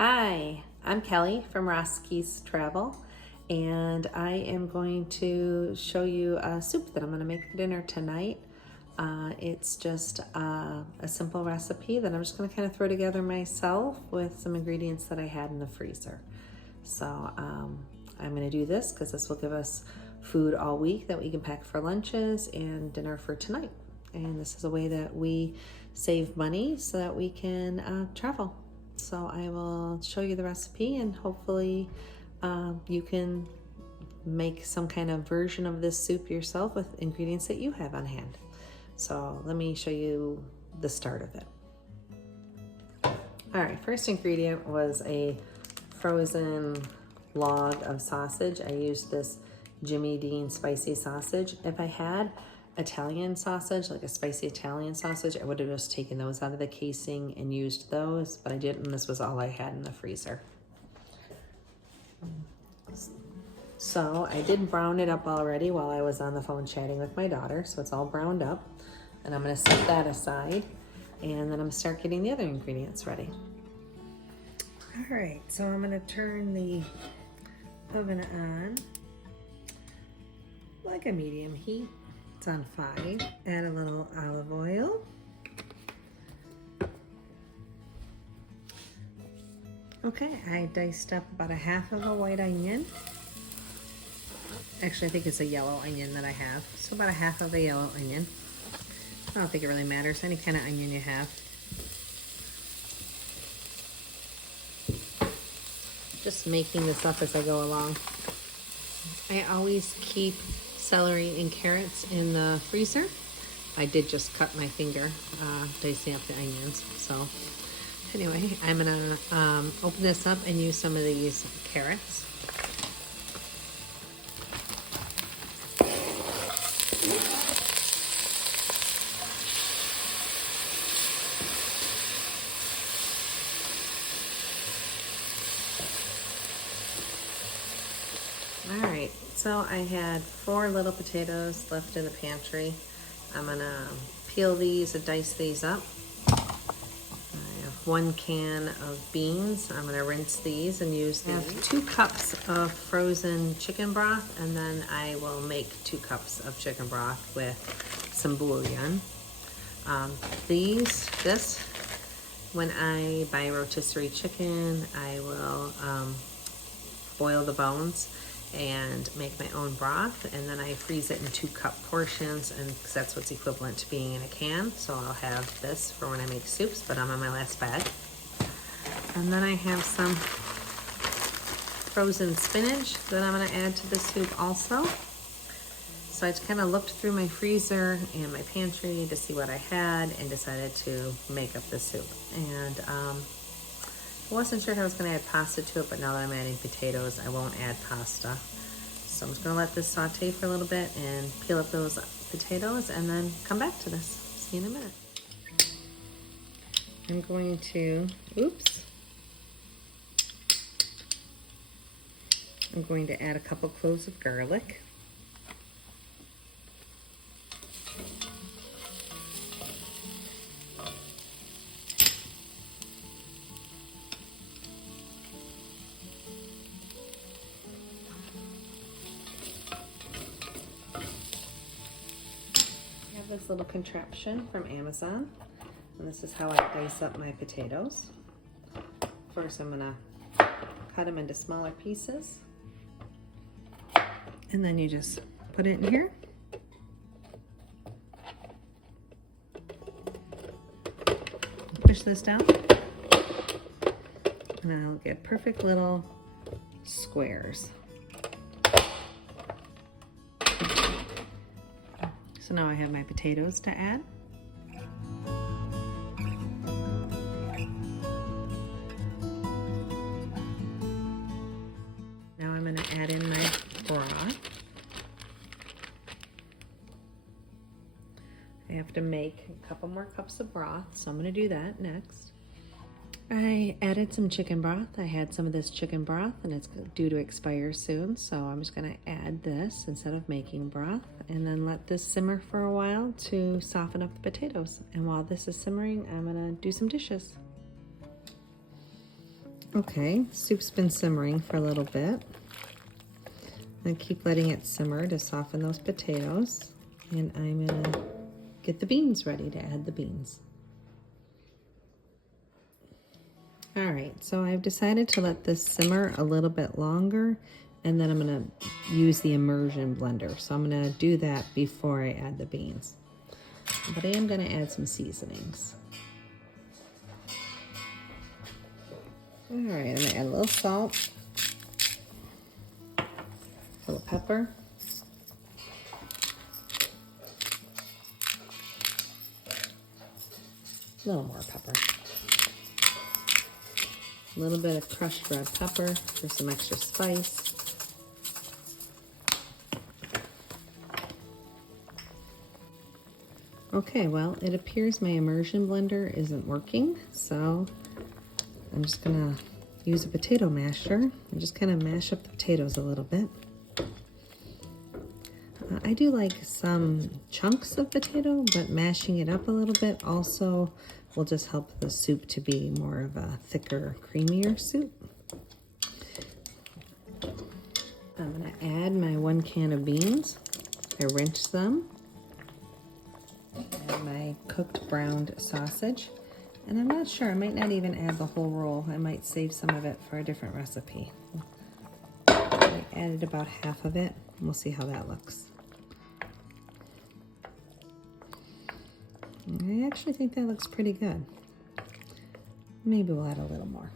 Hi, I'm Kelly from Roski's Travel, and I am going to show you a soup that I'm going to make for dinner tonight. It's just a simple recipe that I'm just going to kind of throw together myself with some ingredients that I had in the freezer. So I'm going to do this because this will give us food all week that we can pack for lunches and dinner for tonight. And this is a way that we save money so that we can travel. So I will show you the recipe, and hopefully you can make some kind of version of this soup yourself with ingredients that you have on hand. So let me show you the start of it. All right, first ingredient was a frozen log of sausage. I used this Jimmy Dean spicy sausage. If I had Italian sausage, like a spicy Italian sausage, I would have just taken those out of the casing and used those, but I didn't, and this was all I had in the freezer. So I did brown it up already while I was on the phone chatting with my daughter, so it's all browned up, and I'm going to set that aside, and then I'm going to start getting the other ingredients ready. All right, so I'm going to turn the oven on like a medium heat. It's on 5. Add a little olive oil. Okay, I diced up about a half of a white onion. Actually, I think it's a yellow onion that I have. So about a half of a yellow onion. I don't think it really matters, any kind of onion you have. Just making this up as I go along. I always keep celery and carrots in the freezer. I did just cut my finger dicing up the onions. So anyway, I'm gonna open this up and use some of these carrots. All right, so I had 4 little potatoes left in the pantry. I'm gonna peel these and dice these up. I have 1 can of beans. I'm gonna rinse these and use these. I have 2 cups of frozen chicken broth, and then I will make 2 cups of chicken broth with some bouillon. When I buy rotisserie chicken, I will boil the bones and make my own broth, and then I freeze it in 2-cup portions, and because that's what's equivalent to being in a can. So I'll have this for when I make soups, but I'm on my last bag. And then I have some frozen spinach that I'm going to add to the soup also. So I just kind of looked through my freezer and my pantry to see what I had and decided to make up the soup. And I wasn't sure if I was going to add pasta to it, but now that I'm adding potatoes, I won't add pasta. So I'm just going to let this saute for a little bit and peel up those potatoes and then come back to this. See you in a minute. I'm going to, I'm going to add a couple cloves of garlic. This little contraption from Amazon, and this is how I dice up my potatoes. First, I'm gonna cut them into smaller pieces, and then you just put it in here. Push this down, and I'll get perfect little squares. So now I have my potatoes to add. Now I'm going to add in my broth. I have to make a couple more cups of broth, so I'm going to do that next. I added some chicken broth. I had some of this chicken broth, and it's due to expire soon, so I'm just going to add this instead of making broth, and then let this simmer for a while to soften up the potatoes. And while this is simmering, I'm going to do some dishes. Okay, soup's been simmering for a little bit. I keep letting it simmer to soften those potatoes. And I'm gonna get the beans ready to add the beans. All right, so I've decided to let this simmer a little bit longer, and then I'm gonna use the immersion blender. So I'm gonna do that before I add the beans. But I am gonna add some seasonings. All right, I'm gonna add a little salt, a little pepper, a little more pepper, a little bit of crushed red pepper for some extra spice. Okay, well, it appears my immersion blender isn't working, so I'm just gonna use a potato masher and just kind of mash up the potatoes a little bit. I do like some chunks of potato, but mashing it up a little bit also will just help the soup to be more of a thicker, creamier soup. I'm gonna add my 1 can of beans. I rinse them. Add my cooked browned sausage. And I'm not sure, I might not even add the whole roll. I might save some of it for a different recipe. I added about half of it, and we'll see how that looks. I actually think that looks pretty good. Maybe we'll add a little more.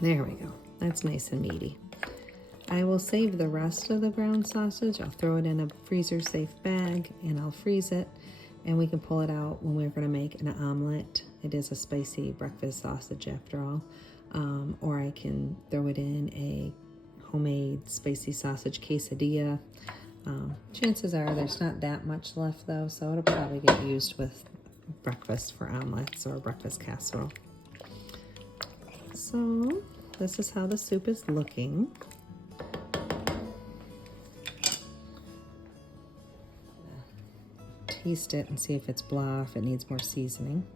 There we go. That's nice and meaty. I will save the rest of the brown sausage. I'll throw it in a freezer safe bag and I'll freeze it, and we can pull it out when we're going to make an omelet. It is a spicy breakfast sausage after all. Or I can throw it in a homemade spicy sausage quesadilla. Chances are there's not that much left though, so it'll probably get used with breakfast for omelets or breakfast casserole. So this is how the soup is looking. Taste it and see if it's blah, if it needs more seasoning.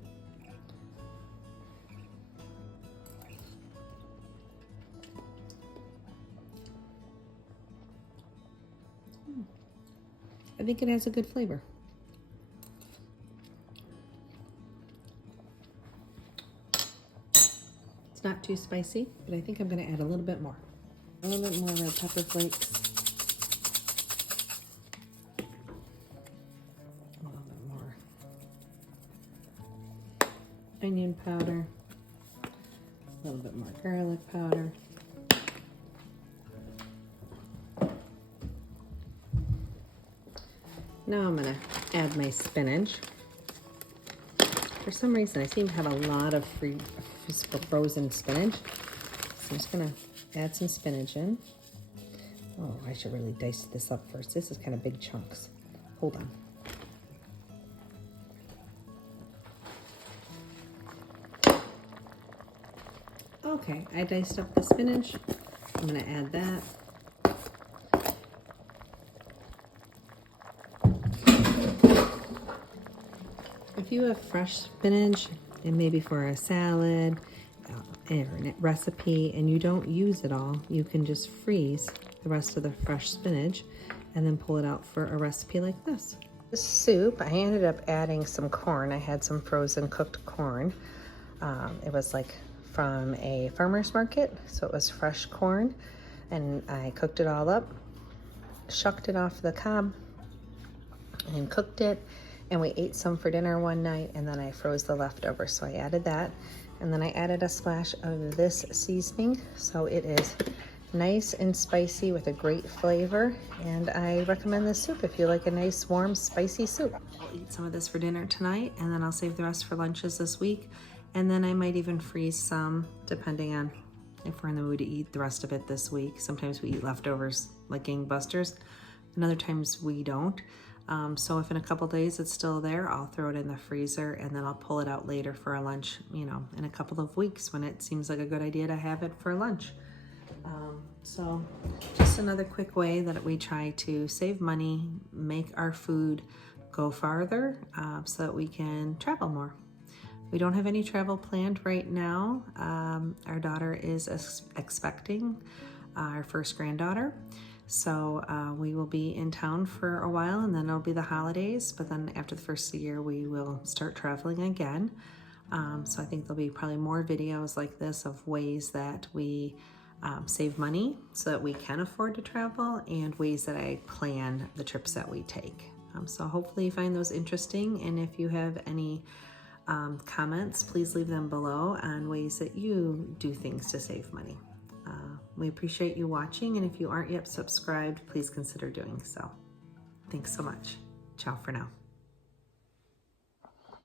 I think it has a good flavor. It's not too spicy, but I think I'm going to add a little bit more. A little bit more red pepper flakes. A little bit more onion powder. A little bit more garlic powder. Now I'm going to add my spinach. For some reason, I seem to have a lot of frozen spinach. So I'm just going to add some spinach in. Oh, I should really dice this up first. This is kind of big chunks. Hold on. Okay, I diced up the spinach. I'm going to add that. If you have fresh spinach, and maybe for a salad or a recipe, and you don't use it all, you can just freeze the rest of the fresh spinach and then pull it out for a recipe like this. This soup, I ended up adding some corn. I had some frozen cooked corn. It was like from a farmer's market, so it was fresh corn, and I cooked it all up, shucked it off the cob, and cooked it. And we ate some for dinner one night, and then I froze the leftovers. So I added that, and then I added a splash of this seasoning. So it is nice and spicy with a great flavor, and I recommend this soup if you like a nice, warm, spicy soup. I'll eat some of this for dinner tonight, and then I'll save the rest for lunches this week, and then I might even freeze some, depending on if we're in the mood to eat the rest of it this week. Sometimes we eat leftovers like gangbusters, and other times we don't. So if in a couple days it's still there, I'll throw it in the freezer, and then I'll pull it out later for a lunch, you know, in a couple of weeks when it seems like a good idea to have it for lunch. So just another quick way that we try to save money, make our food go farther so that we can travel more. We don't have any travel planned right now. Our daughter is expecting our first granddaughter. So we will be in town for a while, and then it'll be the holidays. But then after the first of the year, we will start traveling again. So I think there'll be probably more videos like this of ways that we save money so that we can afford to travel, and ways that I plan the trips that we take. So hopefully you find those interesting, and if you have any comments, please leave them below on ways that you do things to save money. We appreciate you watching, and if you aren't yet subscribed, please consider doing so. Thanks so much. Ciao for now.